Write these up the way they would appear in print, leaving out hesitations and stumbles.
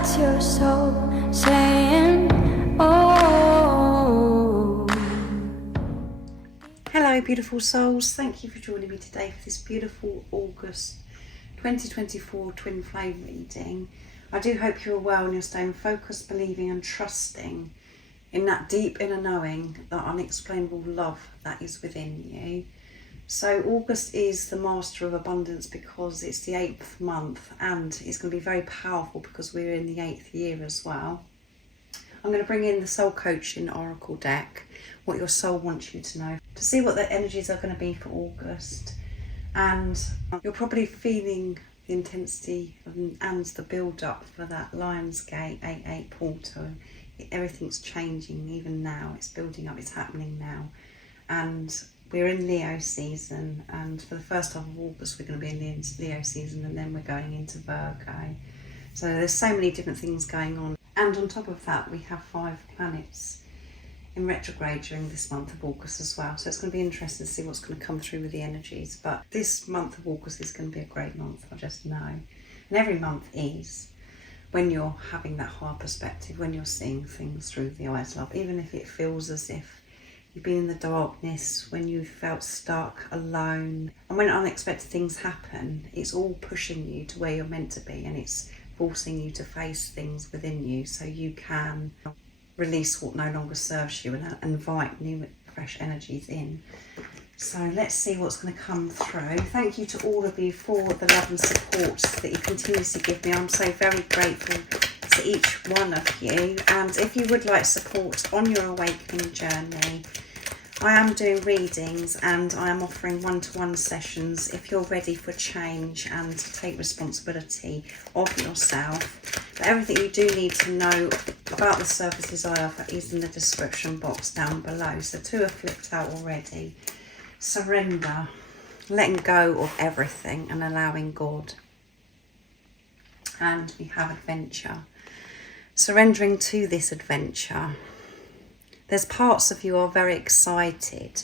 That's your soul saying, oh. Hello beautiful souls, thank you for joining me today for this beautiful August 2024 twin flame reading. I do hope you're well and you're staying focused, believing and trusting in that deep inner knowing, that unexplainable love that is within you. So August is the master of abundance because it's the 8th month and it's going to be very powerful because we're in the 8th year as well. I'm going to bring in the Soul Coaching Oracle deck, what your soul wants you to know, to see what the energies are going to be for August. And you're probably feeling the intensity and the build-up for that Lionsgate 8-8 portal. Everything's changing even now, it's building up, it's happening now. And we're in Leo season, and for the first half of August we're going to be in Leo season, and then we're going into Virgo. So there's so many different things going on. And on top of that, we have 5 planets in retrograde during this month of August as well. So it's going to be interesting to see what's going to come through with the energies. But this month of August is going to be a great month, I just know. And every month is, when you're having that higher perspective, when you're seeing things through the eyes of love, even if it feels as if you've been in the darkness, when you felt stuck, alone. And when unexpected things happen, it's all pushing you to where you're meant to be, and it's forcing you to face things within you so you can release what no longer serves you and invite new, fresh energies in. So let's see what's going to come through. Thank you to all of you for the love and support that you continuously give me. I'm so very grateful to each one of you. And if you would like support on your awakening journey, I am doing readings and I am offering one-to-one sessions if you're ready for change and to take responsibility of yourself. But everything you do need to know about the services I offer is in the description box down below. So 2 are flipped out already. Surrender, letting go of everything and allowing God. And we have adventure. Surrendering to this adventure. There's parts of you are very excited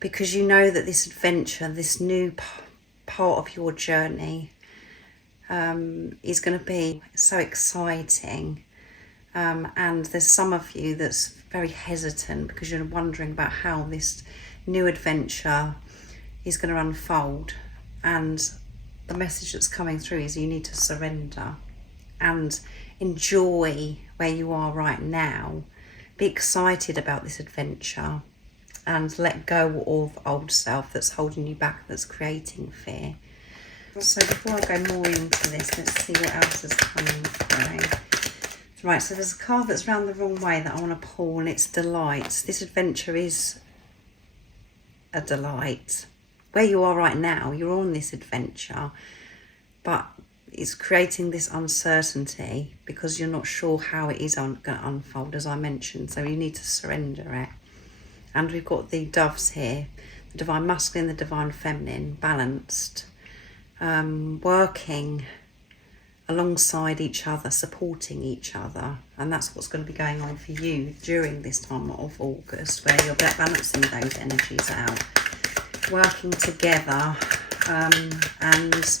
because you know that this adventure, this new part of your journey is going to be so exciting. And there's some of you that's very hesitant because you're wondering about how this new adventure is going to unfold. And the message that's coming through is you need to surrender and enjoy where you are right now. Be excited about this adventure and let go of old self that's holding you back, that's creating fear. So before I go more into this, let's see what else is coming through. Right, so there's a card that's round the wrong way that I want to pull, and it's delight. This adventure is a delight. Where you are right now, you're on this adventure, but it's creating this uncertainty because you're not sure how it is going to unfold, as I mentioned. So you need to surrender it. And we've got the doves here, the divine masculine, the divine feminine, balanced, working alongside each other, supporting each other. And that's what's going to be going on for you during this time of August, where you're balancing those energies out, working together, and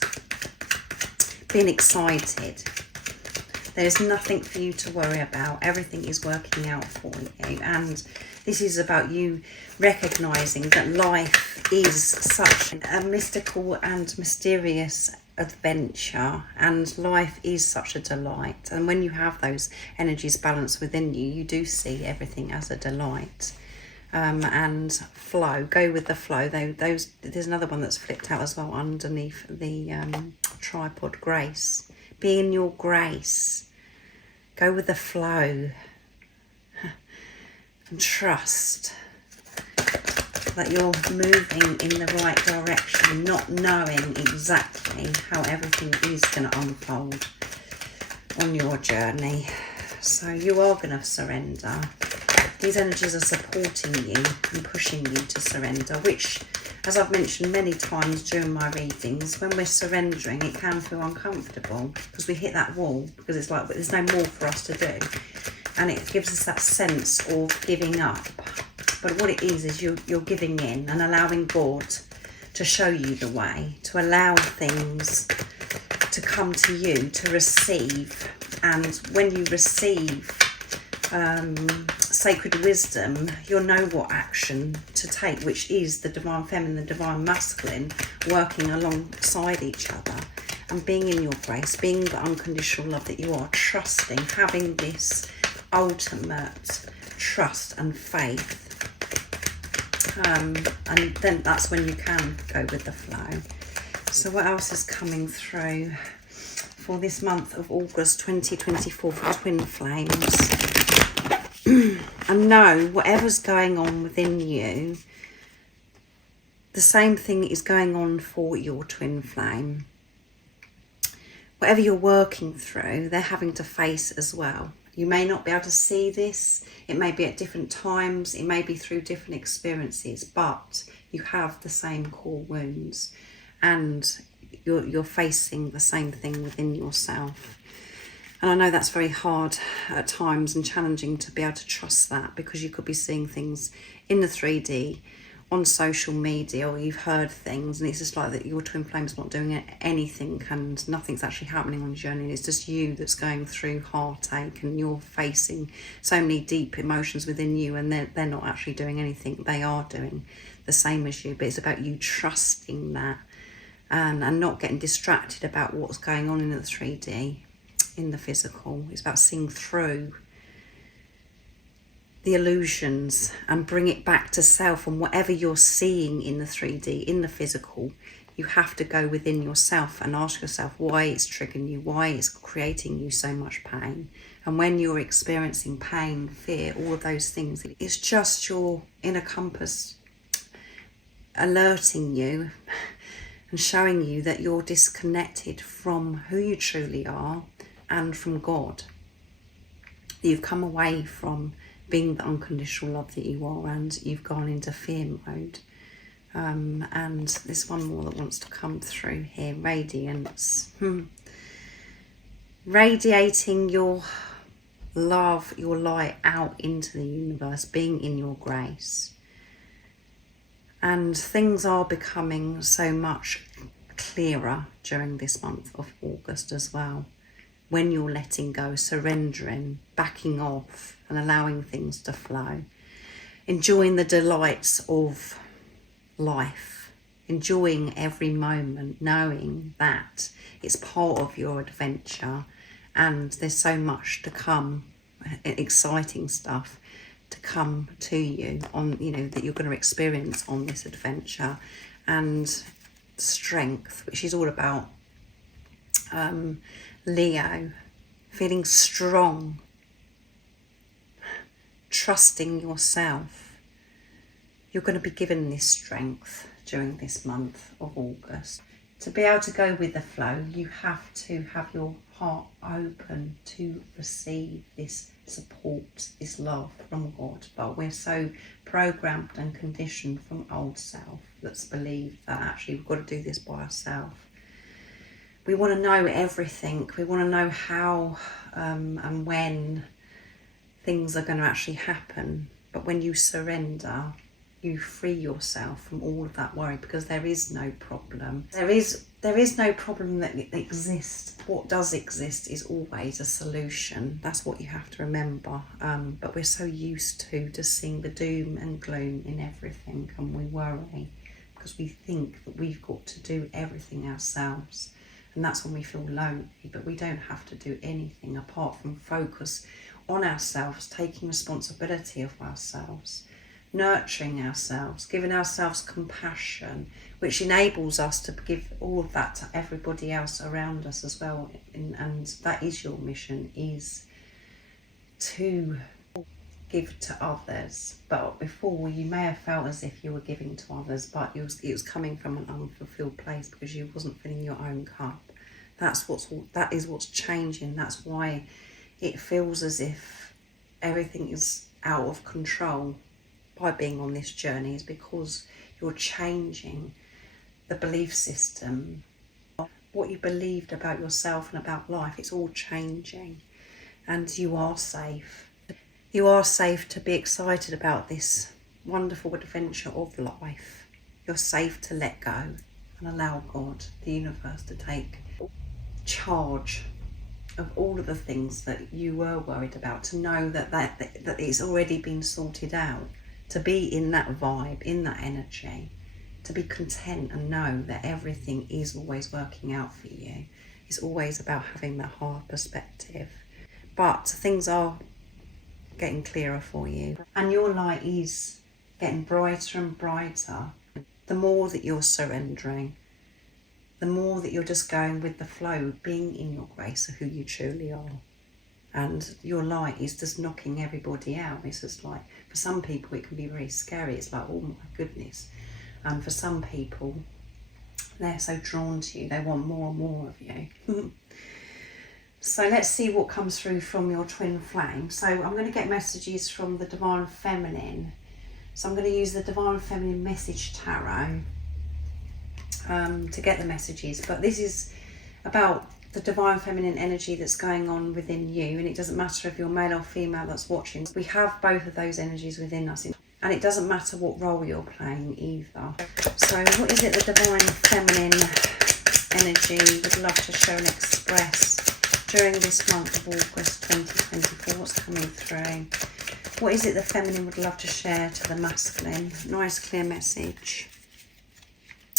being excited. There's nothing for you to worry about. Everything is working out for you. And this is about you recognizing that life is such a mystical and mysterious adventure, and life is such a delight. And when you have those energies balanced within you, you do see everything as a delight. And flow, go with the flow. There's another one that's flipped out as well underneath the tripod. Grace, be in your grace, go with the flow and trust that you're moving in the right direction, not knowing exactly how everything is going to unfold on your journey. So you are going to surrender. These energies are supporting you and pushing you to surrender, which, as I've mentioned many times during my readings, when we're surrendering, it can feel uncomfortable because we hit that wall, because it's like there's no more for us to do. And it gives us that sense of giving up. But what it is you're giving in and allowing God to show you the way, to allow things to come to you to receive. And when you receive sacred wisdom, you'll know what action to take, which is the divine feminine, the divine masculine, working alongside each other and being in your grace, being the unconditional love that you are, trusting, having this ultimate trust and faith. And then that's when you can go with the flow. So what else is coming through for this month of August 2024 for twin flames? And know whatever's going on within you, the same thing is going on for your twin flame. Whatever you're working through, they're having to face as well. You may not be able to see this. It may be at different times. It may be through different experiences, but you have the same core wounds and you're facing the same thing within yourself. And I know that's very hard at times and challenging to be able to trust that, because you could be seeing things in the 3D on social media, or you've heard things and it's just like that your twin flame's not doing anything and nothing's actually happening on your journey, and it's just you that's going through heartache and you're facing so many deep emotions within you, and they're not actually doing anything. They are doing the same as you, but it's about you trusting that and not getting distracted about what's going on in the 3D, in the physical. It's about seeing through the illusions and bring it back to self. And whatever you're seeing in the 3D, in the physical, you have to go within yourself and ask yourself why it's triggering you, why it's creating you so much pain. And when you're experiencing pain, fear, all of those things, it's just your inner compass alerting you and showing you that you're disconnected from who you truly are and from God. You've come away from being the unconditional love that you are, and you've gone into fear mode. And there's one more that wants to come through here. Radiance. Radiating your love, your light out into the universe, being in your grace. And things are becoming so much clearer during this month of August as well. When you're letting go, surrendering, backing off and allowing things to flow. Enjoying the delights of life. Enjoying every moment, knowing that it's part of your adventure and there's so much to come, exciting stuff to come to you on, that you're going to experience on this adventure. And strength, which is all about Leo, feeling strong, trusting yourself. You're going to be given this strength during this month of August. To be able to go with the flow, you have to have your heart open to receive this support, this love from God. But we're so programmed and conditioned from old self that's believed that actually we've got to do this by ourselves. We want to know everything. We want to know how and when things are going to actually happen. But when you surrender, you free yourself from all of that worry, because there is no problem. There is no problem that exists. What does exist is always a solution. That's what you have to remember. But we're so used to just seeing the doom and gloom in everything, and we worry because we think that we've got to do everything ourselves. And that's when we feel lonely, but we don't have to do anything apart from focus on ourselves, taking responsibility of ourselves, nurturing ourselves, giving ourselves compassion, which enables us to give all of that to everybody else around us as well. And that is your mission, is to give to others. But before, you may have felt as if you were giving to others, but it was coming from an unfulfilled place because you wasn't filling your own cup. That is what's changing. That's why it feels as if everything is out of control by being on this journey, is because you're changing the belief system. What you believed about yourself and about life, it's all changing, and you are safe. You are safe to be excited about this wonderful adventure of life. You're safe to let go and allow God, the universe, to take charge of all of the things that you were worried about, to know that it's already been sorted out, to be in that vibe, in that energy, to be content and know that everything is always working out for you. It's always about having that hard perspective. But things are getting clearer for you, and your light is getting brighter and brighter. The more that you're surrendering, the more that you're just going with the flow, being in your grace of who you truly are. And your light is just knocking everybody out. It's just like, for some people it can be very scary. It's like, oh my goodness. And for some people, they're so drawn to you, they want more and more of you. So let's see what comes through from your twin flame. So I'm going to get messages from the Divine Feminine. So I'm going to use the Divine Feminine Message Tarot to get the messages. But this is about the Divine Feminine energy that's going on within you. And it doesn't matter if you're male or female that's watching. We have both of those energies within us. And it doesn't matter what role you're playing either. So what is it the Divine Feminine energy would love to show and express during this month of August 2024? What's coming through? What is it the feminine would love to share to the masculine? Nice clear message.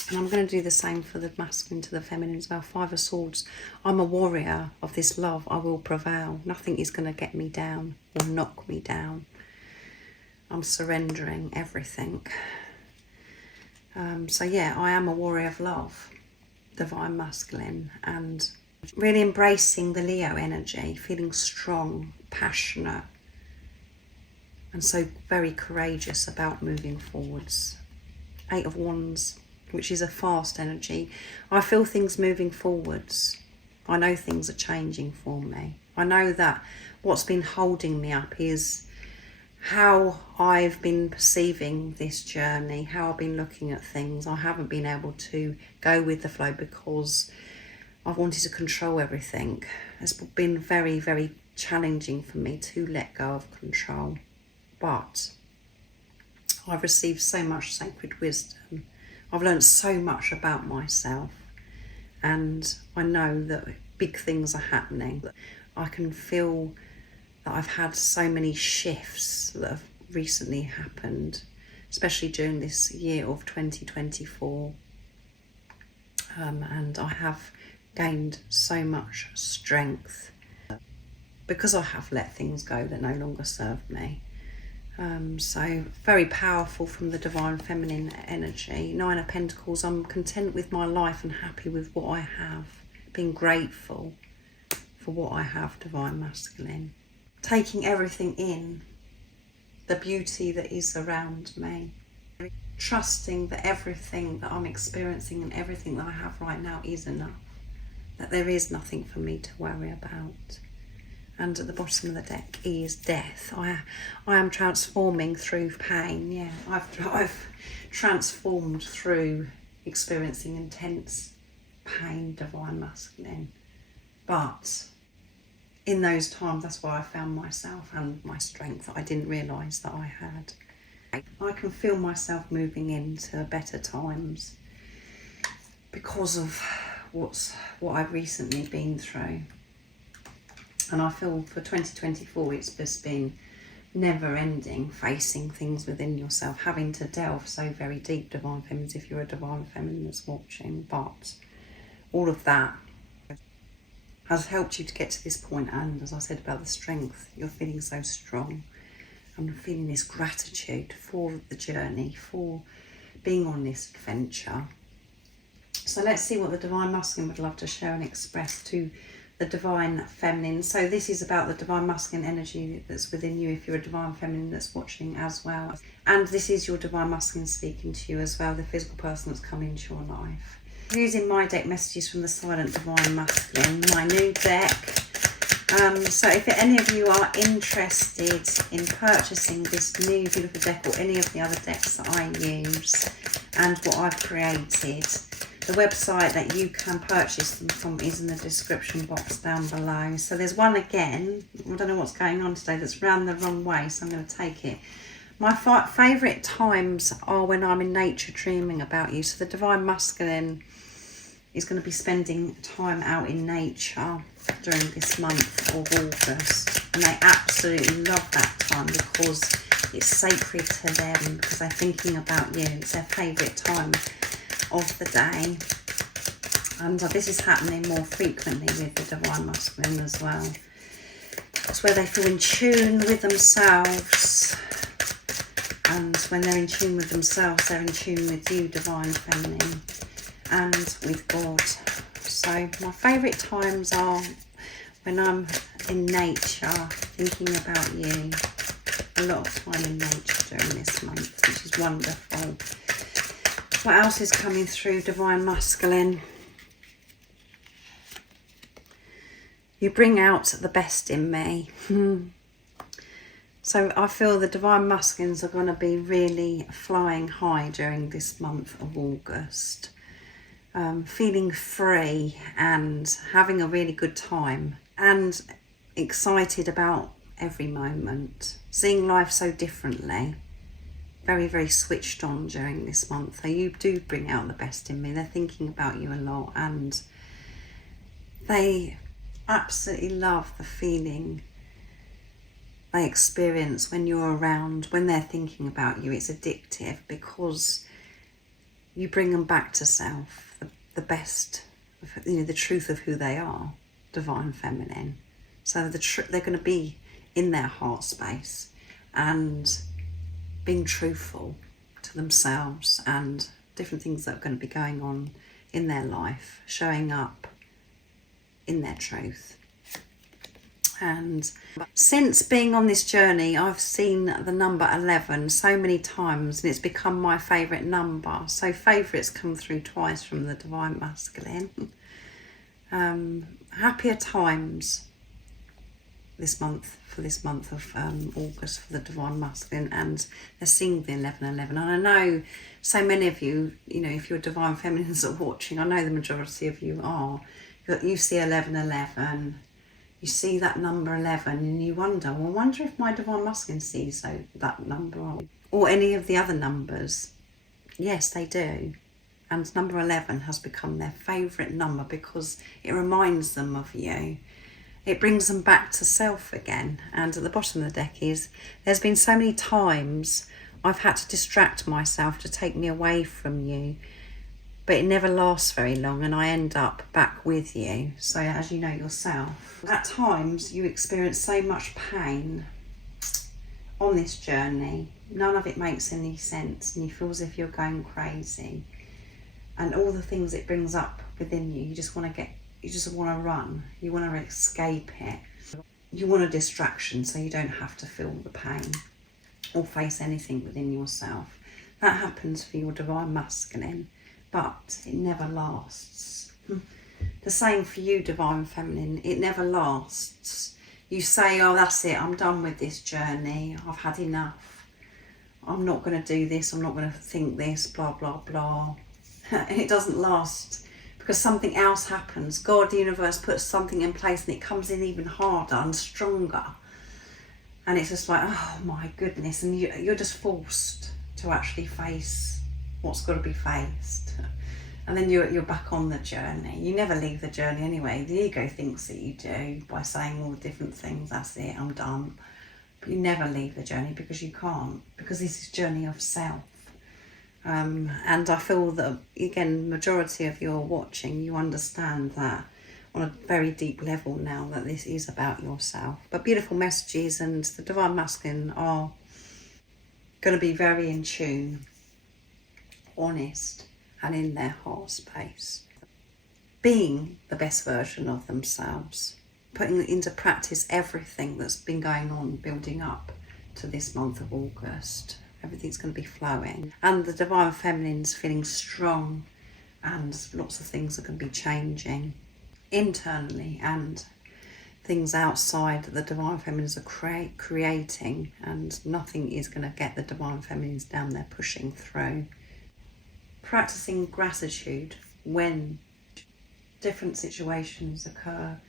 And I'm going to do the same for the masculine to the feminine as well. Five of Swords. I'm a warrior of this love. I will prevail. Nothing is going to get me down or knock me down. I'm surrendering everything. So yeah, I am a warrior of love. Divine masculine. And really embracing the Leo energy. Feeling strong, passionate. And so very courageous about moving forwards. Eight of Wands, which is a fast energy. I feel things moving forwards. I know things are changing for me. I know that what's been holding me up is how I've been perceiving this journey, how I've been looking at things. I haven't been able to go with the flow because I've wanted to control everything. It's been very, very challenging for me to let go of control. But I've received so much sacred wisdom. I've learned so much about myself. And I know that big things are happening. I can feel that I've had so many shifts that have recently happened, especially during this year of 2024. And I have gained so much strength because I have let things go that no longer serve me. So very powerful from the Divine Feminine energy. Nine of Pentacles. I'm content with my life and happy with what I have. Being grateful for what I have, Divine Masculine. Taking everything in, the beauty that is around me. Trusting that everything that I'm experiencing and everything that I have right now is enough. That there is nothing for me to worry about. And at the bottom of the deck is death. I am transforming through pain. Yeah, I've transformed through experiencing intense pain, Divine Masculine. But in those times, that's where I found myself and my strength that I didn't realise that I had. I can feel myself moving into better times because of what I've recently been through. And I feel for 2024, it's just been never ending, facing things within yourself, having to delve so very deep, Divine Feminines, if you're a Divine Feminine that's watching. But all of that has helped you to get to this point. And as I said about the strength, you're feeling so strong. I'm feeling this gratitude for the journey, for being on this adventure. So let's see what the Divine Masculine would love to share and express to the Divine Feminine. So this is about the Divine Masculine energy that's within you if you're a Divine Feminine that's watching as well. And this is your Divine Masculine speaking to you as well, the physical person that's come into your life. Using my deck messages from the Silent Divine Masculine, my new deck. So if any of you are interested in purchasing this new beautiful deck or any of the other decks that I use and what I've created, the website that you can purchase them from is in the description box down below. So there's one again, I don't know what's going on today, that's round the wrong way, so I'm going to take it. My favourite times are when I'm in nature dreaming about you. So the Divine Masculine is going to be spending time out in nature during this month of August, and they absolutely love that time because it's sacred to them, because they're thinking about you. It's their favourite time of the day, and this is happening more frequently with the Divine Masculine as well. It's where they feel in tune with themselves, and when they're in tune with themselves, they're in tune with you, Divine Feminine, and with God. So my favourite times are when I'm in nature, thinking about you. A lot of time in nature during this month, which is wonderful. What else is coming through, Divine Masculine? You bring out the best in me. So I feel the Divine Masculines are going to be really flying high during this month of August. Feeling free and having a really good time and excited about every moment. Seeing life so differently. Very, very switched on during this month. So you do bring out the best in me. They're thinking about you a lot, and they absolutely love the feeling they experience when you're around, when they're thinking about you. It's addictive because you bring them back to self, the best, the truth of who they are, Divine Feminine. So they're going to be in their heart space and being truthful to themselves and different things that are going to be going on in their life, showing up in their truth. And since being on this journey, I've seen the number 11 so many times, and it's become my favourite number. So favourites come through twice from the Divine Masculine. Happier times this month, for this month of August, for the Divine Masculine, and they're seeing the 1111. And I know so many of you, if you're Divine Feminines are watching, I know the majority of you are, that you see 1111, you see that number 11, and you wonder, I wonder if my Divine Masculine sees that number, or any of the other numbers. Yes, they do. And number 11 has become their favourite number because it reminds them of you. It brings them back to self again. And at the bottom of the deck there's been so many times I've had to distract myself to take me away from you, but it never lasts very long and I end up back with you. So as you know yourself, at times you experience so much pain on this journey. None of it makes any sense and you feel as if you're going crazy. And all the things it brings up within you, you just want to run. You want to escape it. You want a distraction so you don't have to feel the pain or face anything within yourself. That happens for your Divine Masculine, but it never lasts. The same for you, Divine Feminine. It never lasts. You say, oh, that's it. I'm done with this journey. I've had enough. I'm not going to do this. I'm not going to think this, blah, blah, blah. And it doesn't last because something else happens. God, the universe puts something in place and it comes in even harder and stronger. And it's just like, oh my goodness. And you're just forced to actually face what's got to be faced. And then you're back on the journey. You never leave the journey anyway. The ego thinks that you do by saying all the different things. That's it, I'm done. But you never leave the journey because you can't. Because this is a journey of self. And I feel that, again, majority of you are watching, you understand that on a very deep level now that this is about yourself. But beautiful messages, and the Divine Masculine are going to be very in tune, honest, and in their heart space. Being the best version of themselves, putting into practice everything that's been going on, building up to this month of August. Everything's going to be flowing. And the Divine Feminine's feeling strong, and lots of things are going to be changing internally, and things outside that the Divine Feminines are creating, and nothing is going to get the Divine Feminines down there pushing through. Practicing gratitude when different situations occur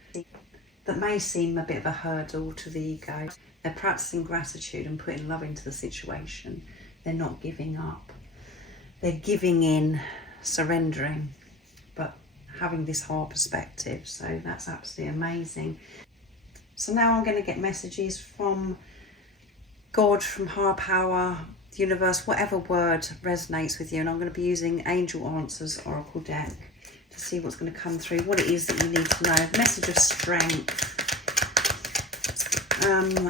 that may seem a bit of a hurdle to the ego. They're practicing gratitude and putting love into the situation. They're not giving up. They're giving in, surrendering, but having this higher perspective. So that's absolutely amazing. So now I'm going to get messages from God, from higher power, the universe, whatever word resonates with you. And I'm going to be using Angel Answers Oracle deck to see what's going to come through, what it is that you need to know. Message of strength. And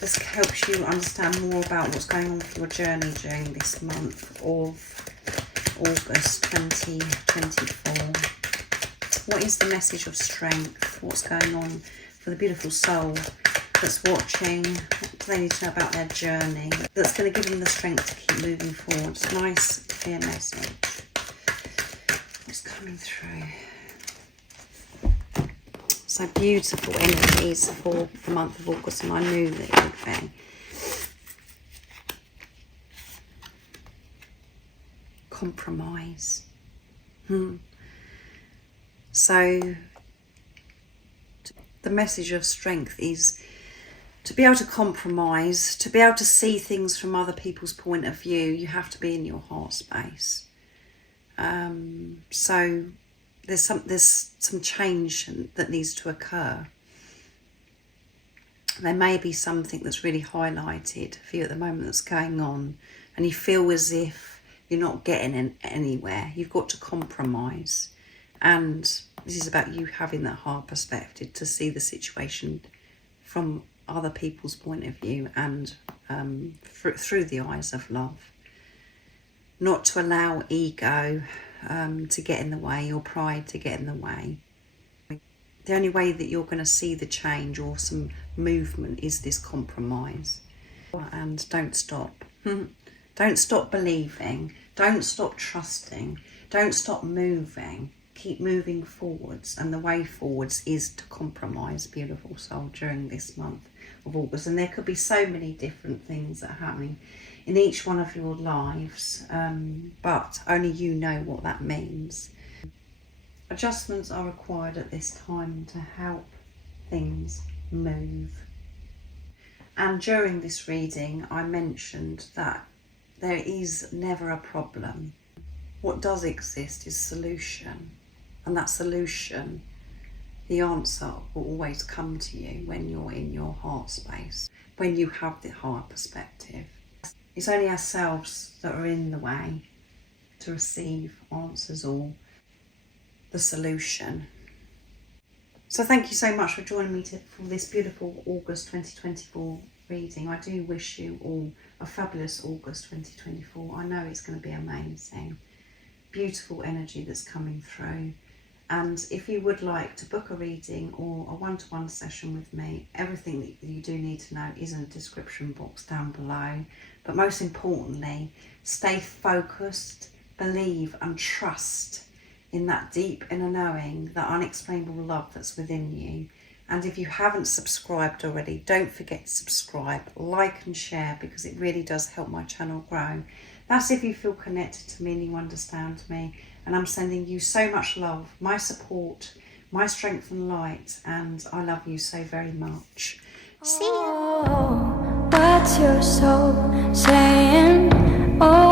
this helps you understand more about what's going on for your journey during this month of August 2024. What is the message of strength? What's going on for the beautiful soul that's watching? What do they need to know about their journey that's going to give them the strength to keep moving forward? It's a nice, clear message. What's coming through? So beautiful energies for the month of August, and I knew that it would be. Compromise. So the message of strength is to be able to compromise, to be able to see things from other people's point of view. You have to be in your heart space. So there's some change that needs to occur. There may be something that's really highlighted for you at the moment that's going on, and you feel as if you're not getting anywhere. You've got to compromise, and this is about you having that hard perspective to see the situation from other people's point of view and through the eyes of love. Not to allow ego to get in the way, or pride to get in the way. The only way that you're going to see the change or some movement is this compromise. And don't stop. Don't stop believing. Don't stop trusting. Don't stop moving. Keep moving forwards. And the way forwards is to compromise, beautiful soul, during this month of August. And there could be so many different things that are happening in each one of your lives, but only you know what that means. Adjustments are required at this time to help things move. And during this reading, I mentioned that there is never a problem. What does exist is solution. And that solution, the answer, will always come to you when you're in your heart space, when you have the heart perspective. It's only ourselves that are in the way to receive answers or the solution. So thank you so much for joining me for this beautiful August 2024 reading. I do wish you all a fabulous August 2024. I know it's going to be amazing. Beautiful energy that's coming through. And if you would like to book a reading or a one-to-one session with me, everything that you do need to know is in the description box down below. But most importantly, stay focused, believe and trust in that deep inner knowing, that unexplainable love that's within you. And if you haven't subscribed already, don't forget to subscribe, like and share, because it really does help my channel grow. That's if you feel connected to me and you understand me. And I'm sending you so much love, my support, my strength and light, and I love you so very much. See you. Oh, what's your soul saying? Oh.